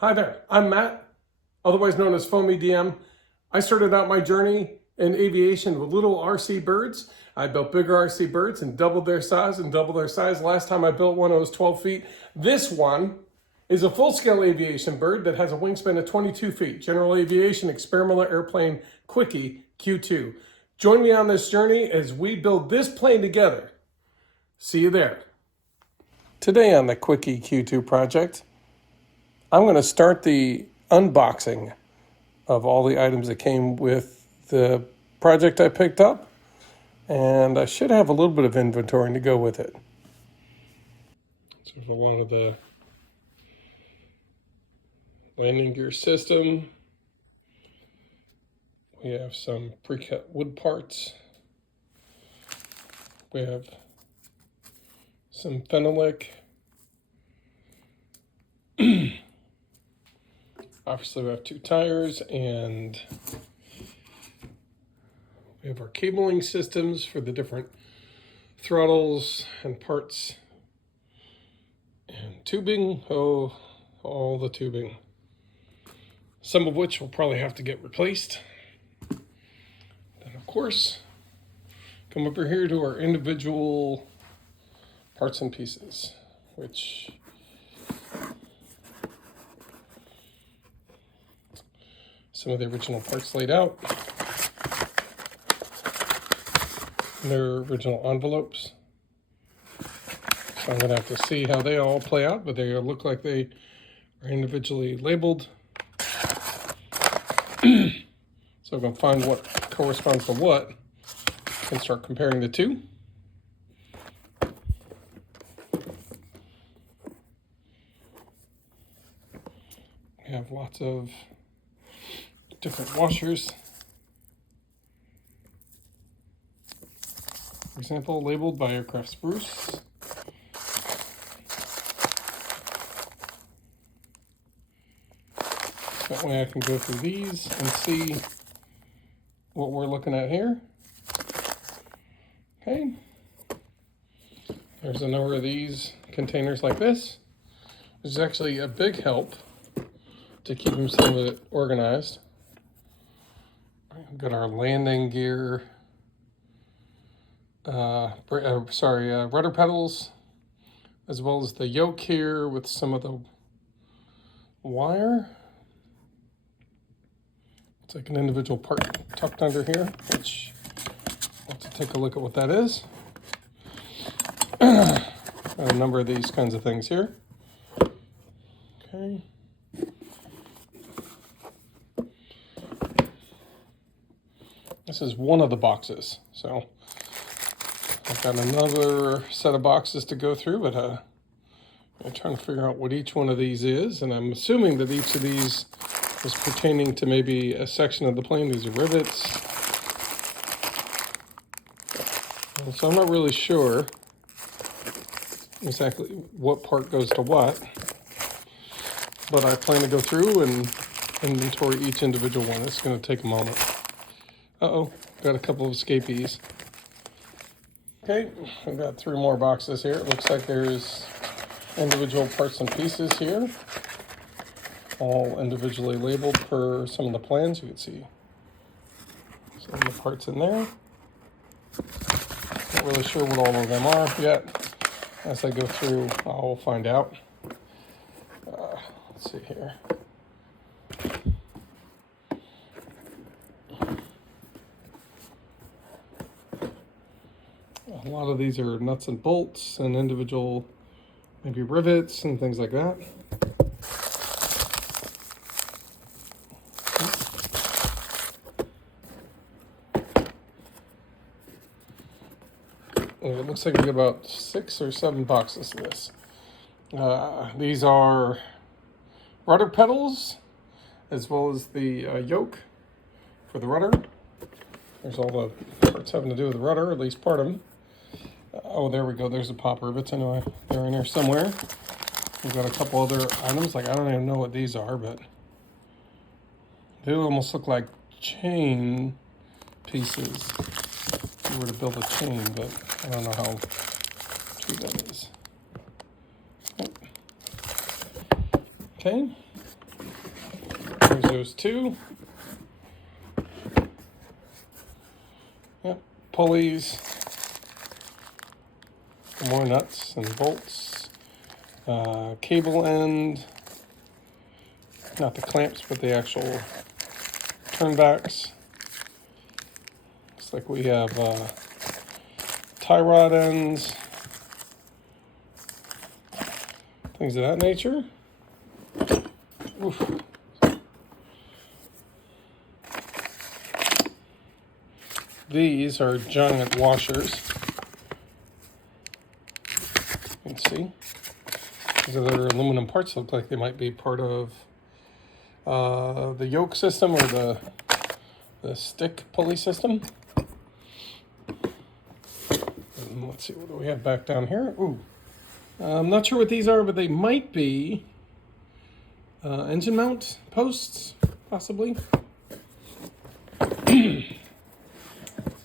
Hi there, I'm Matt, otherwise known as Foamy DM. I started out my journey in aviation with little RC birds. I built bigger RC birds and doubled their size and doubled their size. Last time I built one, it was 12 feet. This one is a full-scale aviation bird that has a wingspan of 22 feet. General Aviation Experimental Airplane Quickie Q2. Join me on this journey as we build this plane together. See you there. Today on the Quickie Q2 project, I'm going to start the unboxing of all the items that came with the project I picked up, and I should have a little bit of inventory to go with it. So for one of the landing gear system, we have some pre-cut wood parts. We have some phenolic. Obviously we have 2 tires, and we have our cabling systems for the different throttles and parts and tubing. Oh, all the tubing. Some of which will probably have to get replaced. Then of course, come over here to our individual parts and pieces, which some of the original parts laid out in their original envelopes. So I'm going to have to see how they all play out, but they look like they are individually labeled. So I'm going to find what corresponds to what and start comparing the two. We have lots of different washers. For example, labeled by Aircraft Spruce. That way I can go through these and see what we're looking at here. Okay. There's a number of these containers like this, which is actually a big help to keep some of it organized. We've got our landing gear, rudder pedals, as well as the yoke here with some of the wire. It's like an individual part tucked under here, which I'll have to take a look at what that is. A number of these kinds of things here. Okay. This is one of the boxes, so I've got another set of boxes to go through, but I'm trying to figure out what each one of these is, and I'm assuming that each of these is pertaining to maybe a section of the plane. These are rivets. So I'm not really sure exactly what part goes to what, but I plan to go through and inventory each individual one. It's going to take a moment. Uh-oh, got a couple of escapees. Okay, I've got 3 more boxes here. It looks like there's individual parts and pieces here, all individually labeled per some of the plans. You can see some of the parts in there. Not really sure what all of them are yet. As I go through, I'll find out. Let's see here. A lot of these are nuts and bolts and individual maybe rivets and things like that. And it looks like we got about 6 or 7 boxes of this. These are rudder pedals as well as the yoke for the rudder. There's all the parts having to do with the rudder, at least part of them. Oh, there we go. There's the pop rivets. Anyway, they're in there somewhere. We've got a couple other items. Like, I don't even know what these are, but they almost look like chain pieces. If you were to build a chain, but I don't know how true that is. Okay. There's those two. Yep, pulleys. More nuts and bolts. Cable end. Not the clamps, but the actual turnbacks. Looks like we have tie rod ends. Things of that nature. Oof. These are giant washers. You can see. These are their aluminum parts. Look like they might be part of the yoke system or the stick pulley system. And let's see, what do we have back down here? Ooh. I'm not sure what these are, but they might be engine mount posts, possibly.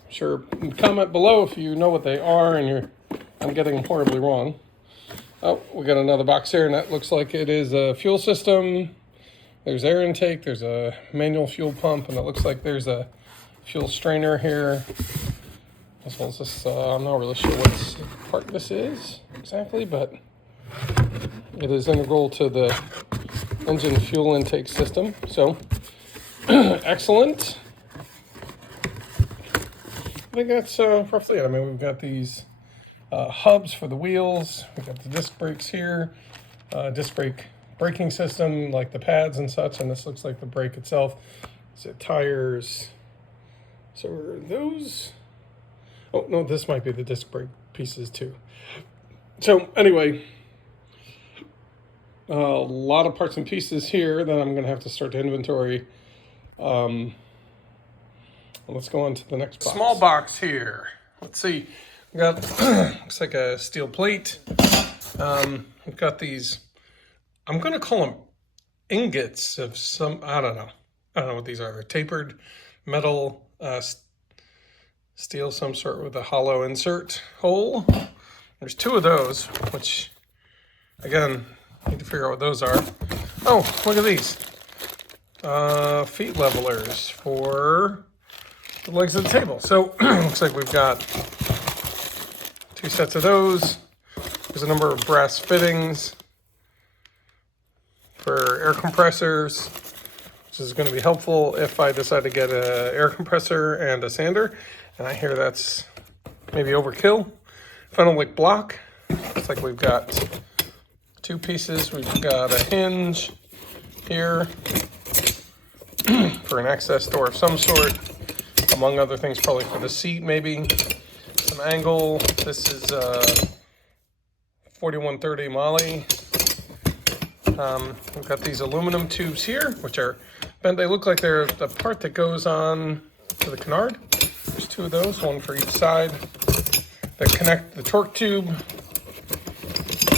Sure, comment below if you know what they are and I'm getting them horribly wrong. Oh, we got another box here, and that looks like it is a fuel system. There's air intake, there's a manual fuel pump, and it looks like there's a fuel strainer here. As well as this, I'm not really sure what part this is exactly, but it is integral to the engine fuel intake system. So, excellent. I think that's roughly it. I mean, we've got these hubs for the wheels. We've got the disc brakes here, disc brake braking system, like the pads and such, and this looks like the brake itself. So tires. So are those? Oh, no, this might be the disc brake pieces too. So anyway, a lot of parts and pieces here that I'm going to have to start to inventory. Let's go on to the next box. Small box here. Let's see. We got, looks like a steel plate. We've got these, I'm going to call them ingots of some, I don't know what these are. They're tapered metal, steel, some sort with a hollow insert hole. There's two of those, which, again, I need to figure out what those are. Oh, look at these. Feet levelers for the legs of the table. So, looks like we've got two sets of those. There's a number of brass fittings for air compressors, which is going to be helpful if I decide to get an air compressor and a sander. And I hear that's maybe overkill. Phenolic block. Looks like we've got two pieces. We've got a hinge here for an access door of some sort, among other things, probably for the seat maybe. Some angle. This is 4130 Molly. We've got these aluminum tubes here, which are bent. They look like they're the part that goes on to the canard. There's two of those, one for each side, that connect the torque tube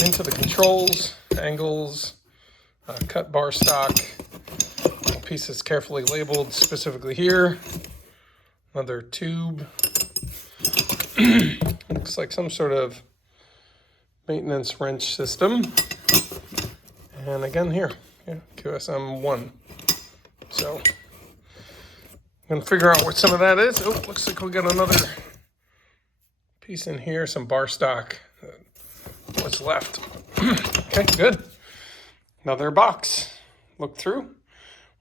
into the controls, angles, cut bar stock, pieces carefully labeled specifically here. Another tube. Looks like some sort of maintenance wrench system. And again here, yeah, QSM1. So I'm gonna figure out what some of that is. Oh, looks like we got another piece in here, some bar stock. What's left? Okay, good. Another box. Look through.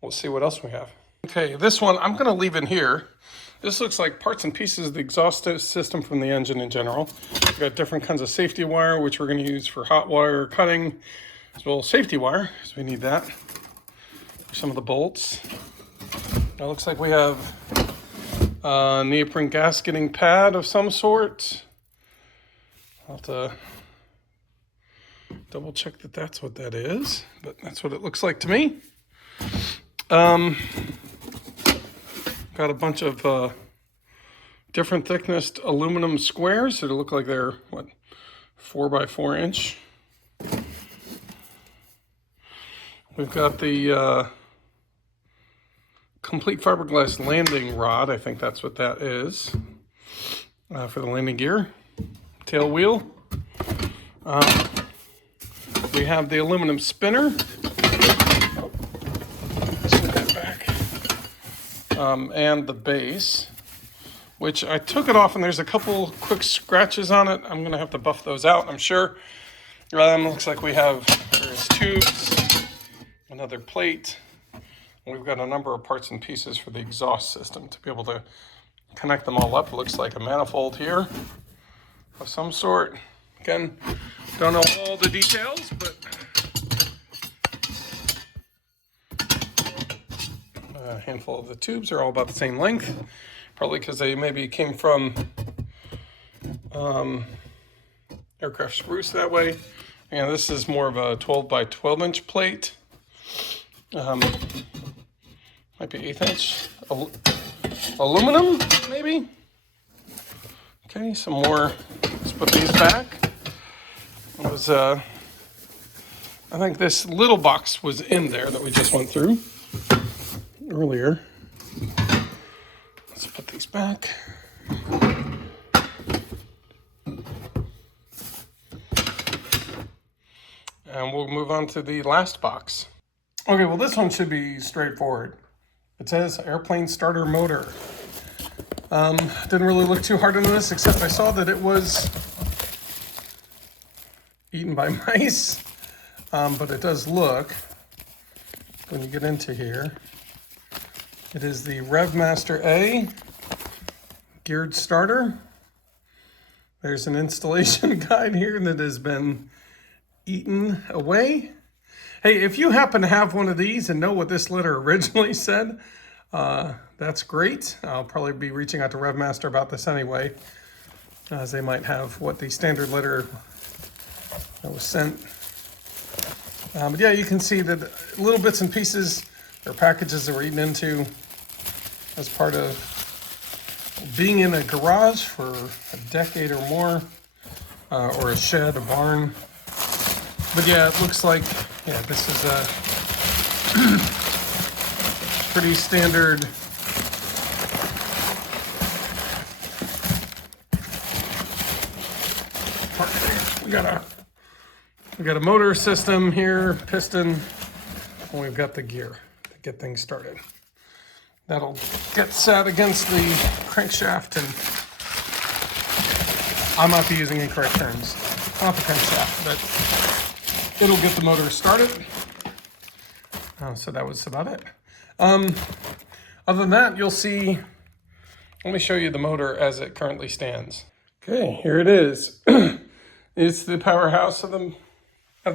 We'll see what else we have. Okay, this one I'm gonna leave in here. This looks like parts and pieces of the exhaust system from the engine in general. We've got different kinds of safety wire, which we're gonna use for hot wire cutting, as well as safety wire, because we need that. Some of the bolts. It looks like we have a neoprene gasketing pad of some sort. I'll have to double check that that's what that is, but that's what it looks like to me. Got a bunch of different thickness aluminum squares that look like they're, 4 by 4 inch. We've got the complete fiberglass landing rod. I think that's what that is for the landing gear. Tail wheel. We have the aluminum spinner. and the base, which I took it off and there's a couple quick scratches on it. I'm gonna have to buff those out, I'm sure. Looks like we have various tubes, another plate. We've got a number of parts and pieces for the exhaust system to be able to connect them all up. It looks like a manifold here of some sort. Again, don't know all the details, but a handful of the tubes are all about the same length, probably because they maybe came from aircraft spruce that way. And this is more of a 12 by 12 inch plate. Might be 1/8 inch aluminum, maybe. Okay, some more. Let's put these back. It was, I think this little box was in there that we just went through earlier. Let's put these back. And we'll move on to the last box. Okay, well this one should be straightforward. It says airplane starter motor. Didn't really look too hard into this, except I saw that it was eaten by mice. But it does look, when you get into here, it is the Revmaster A geared starter. There's an installation guide here that has been eaten away. Hey, if you happen to have one of these and know what this letter originally said, that's great. I'll probably be reaching out to Revmaster about this anyway, as they might have what the standard letter that was sent. But yeah, you can see that little bits and pieces or packages that were eaten into as part of being in a garage for a decade or more, or a shed, a barn. But yeah, it looks like, yeah, this is a pretty standard part. We got a motor system here, piston, and we've got the gear to get things started. That'll get set against the crankshaft, and I might be using incorrect terms. Not the crankshaft, but it'll get the motor started. So that was about it. Other than that, you'll see, let me show you the motor as it currently stands. Okay, here it is. It's the powerhouse of the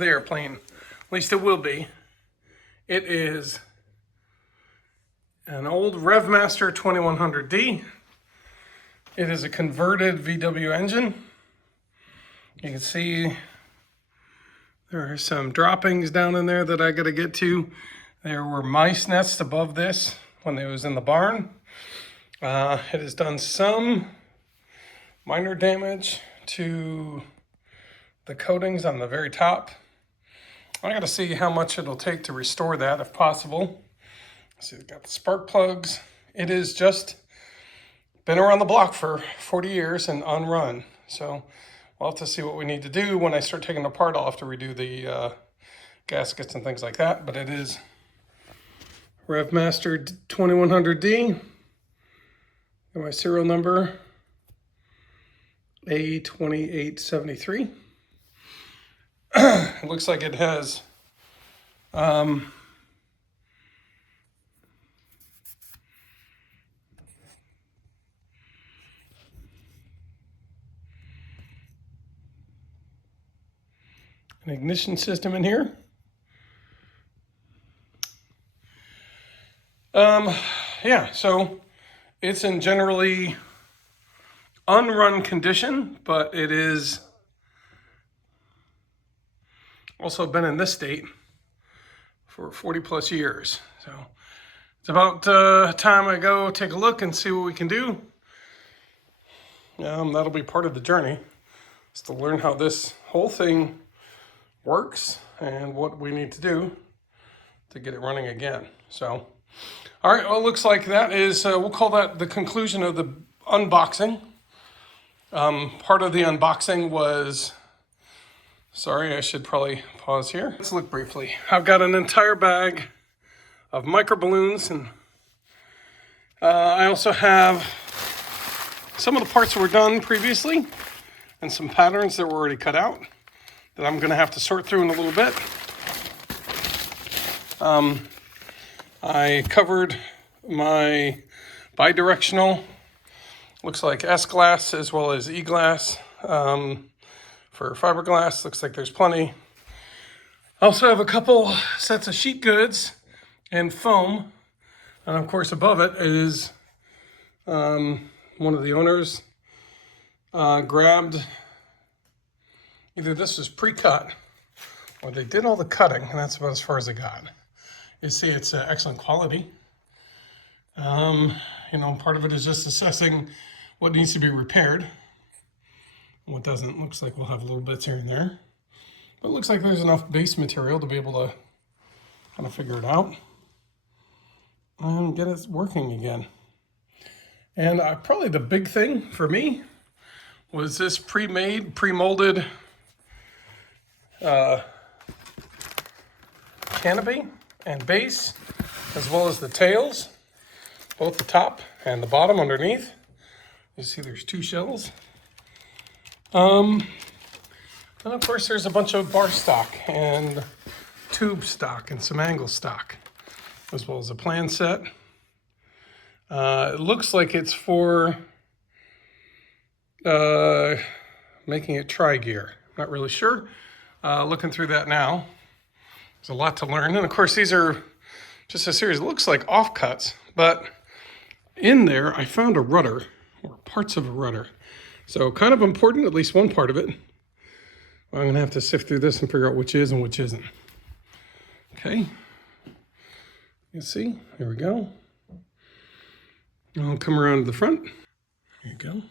airplane. At least it will be. It is an old Revmaster 2100D. It is a converted VW engine. You can see there are some droppings down in there that I got to get to. There were mice nests above this when it was in the barn. It has done some minor damage to the coatings on the very top. I got to see how much it'll take to restore that if possible. See, we've got the spark plugs. It is just been around the block for 40 years and unrun. So we'll have to see what we need to do. When I start taking it apart, I'll have to redo the gaskets and things like that. But it is Revmaster 2100D. And my serial number, A2873. It looks like it has an ignition system in here. Yeah, so it's in generally unrun condition, but it is also been in this state for 40 plus years. So it's about time I go take a look and see what we can do. That'll be part of the journey, is to learn how this whole thing works and what we need to do to get it running again. So, all right, well, it looks like that is, we'll call that the conclusion of the unboxing. Part of the unboxing was, sorry, I should probably pause here. Let's look briefly. I've got an entire bag of micro balloons, and I also have some of the parts that were done previously and some patterns that were already cut out that I'm going to have to sort through in a little bit. I covered my bi-directional, looks like S-glass as well as E-glass. For fiberglass, looks like there's plenty. I also have a couple sets of sheet goods and foam. And of course above it is one of the owners grabbed, either this was pre-cut or they did all the cutting, and that's about as far as I got. You see it's excellent quality. You know, part of it is just assessing what needs to be repaired. What doesn't. Looks like we'll have little bits here and there. But it looks like there's enough base material to be able to kind of figure it out and get it working again. And probably the big thing for me was this pre-made, pre-molded canopy and base, as well as the tails, both the top and the bottom underneath. You see there's two shells. And of course there's a bunch of bar stock and tube stock and some angle stock, as well as a plan set. It looks like it's for making it tri-gear. Not really sure. Looking through that now, there's a lot to learn. And of course these are just a series, it looks like offcuts, but in there I found a rudder, or parts of a rudder. So kind of important, at least one part of it. I'm gonna have to sift through this and figure out which is and which isn't. Okay, you see, here we go. I'll come around to the front. There you go.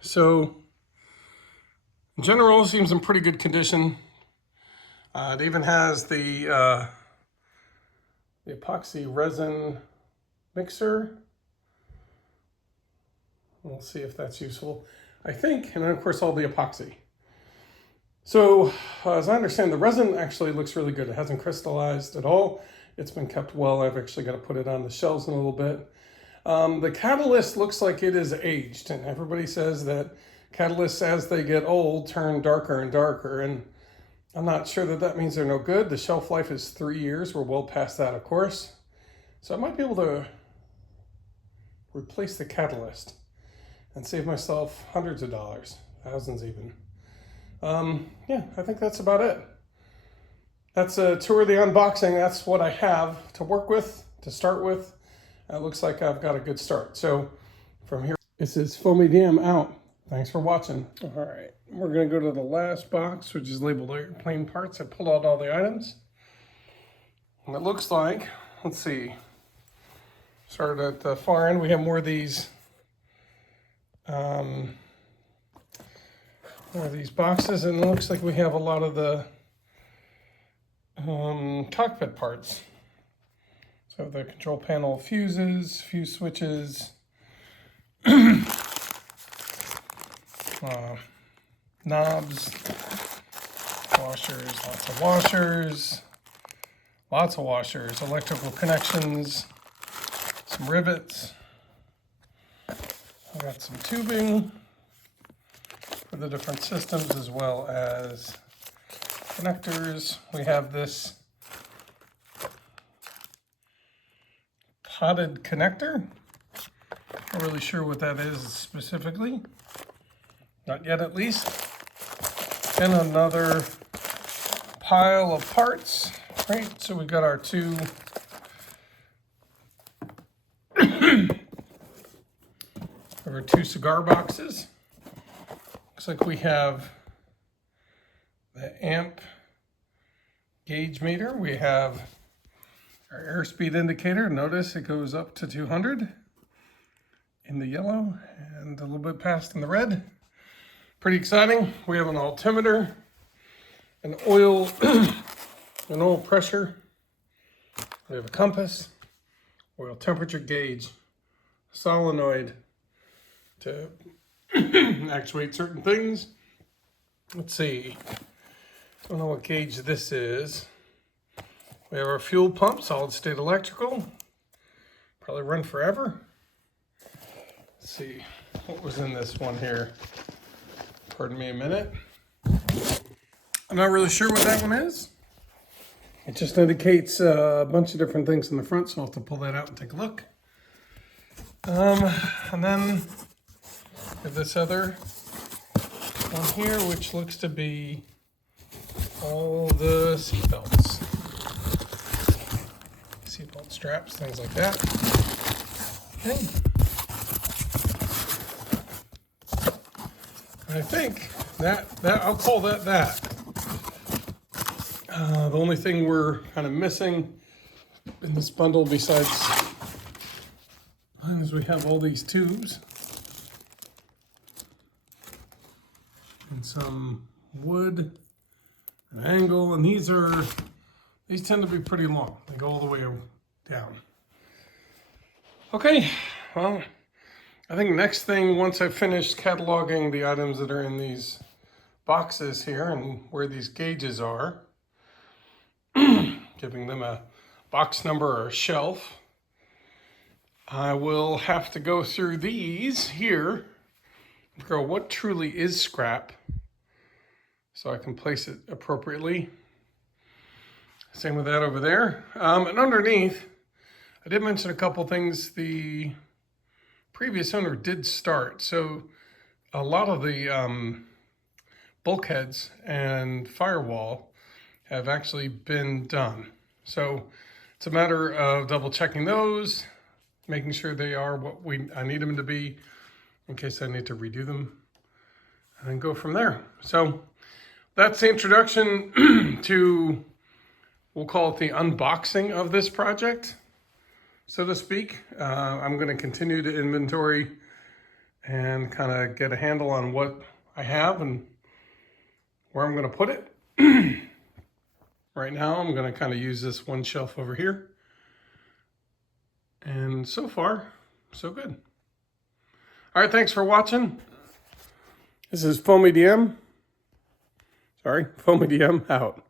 So, in general, it seems in pretty good condition. It even has the epoxy resin mixer. We'll see if that's useful. I think, and then of course all the epoxy. So, as I understand, the resin actually looks really good. It hasn't crystallized at all. It's been kept well. I've actually got to put it on the shelves in a little bit. The catalyst looks like it is aged, and everybody says that catalysts, as they get old, turn darker and darker, and I'm not sure that that means they're no good. The shelf life is 3 years. We're well past that, of course. So I might be able to replace the catalyst and save myself hundreds of dollars, thousands even. Yeah, I think that's about it. That's a tour of the unboxing. That's what I have to work with, to start with. It looks like I've got a good start. So from here, this is Foamy DM out. Thanks for watching. All right, we're gonna go to the last box, which is labeled airplane parts. I pulled out all the items. And it looks like, let's see, started at the far end. We have more of these boxes, and it looks like we have a lot of the cockpit parts. So the control panel fuses, fuse switches, knobs, washers, lots of washers, electrical connections, some rivets. I got some tubing for the different systems, as well as connectors. We have this potted connector. Not really sure what that is specifically. Not yet, at least. And another pile of parts. Right, so we got our two cigar boxes. Looks like we have the amp gauge meter. We have our airspeed indicator. Notice it goes up to 200 in the yellow and a little bit past in the red. Pretty exciting. We have an altimeter, an oil pressure. We have a compass, oil temperature gauge, solenoid to actuate certain things. Let's see. I don't know what gauge this is. We have our fuel pump, solid state electrical. Probably run forever. Let's see, what was in this one here? Pardon me a minute. I'm not really sure what that one is. It just indicates a bunch of different things in the front, so I'll have to pull that out and take a look. And then we have this other one here, which looks to be all the seatbelts. Seatbelt straps, things like that. Okay. I think that I'll call that. The only thing we're kind of missing in this bundle, besides is we have all these tubes and some wood, an angle, and these tend to be pretty long. They go all the way down. Okay, well, I think next thing, once I've finished cataloging the items that are in these boxes here and where these gauges are, giving them a box number or a shelf, I will have to go through these here and figure out what truly is scrap so I can place it appropriately. Same with that over there. And underneath, I did mention a couple things the previous owner did start. So a lot of the bulkheads and firewall have actually been done. So it's a matter of double checking those, making sure they are what I need them to be in case I need to redo them, and then go from there. So that's the introduction to, we'll call it the unboxing of this project, so to speak. I'm going to continue to inventory and kind of get a handle on what I have and where I'm going to put it. Right now, I'm going to kind of use this one shelf over here. And so far, so good. All right, thanks for watching. This is Foamy DM. Sorry, Foamy DM out.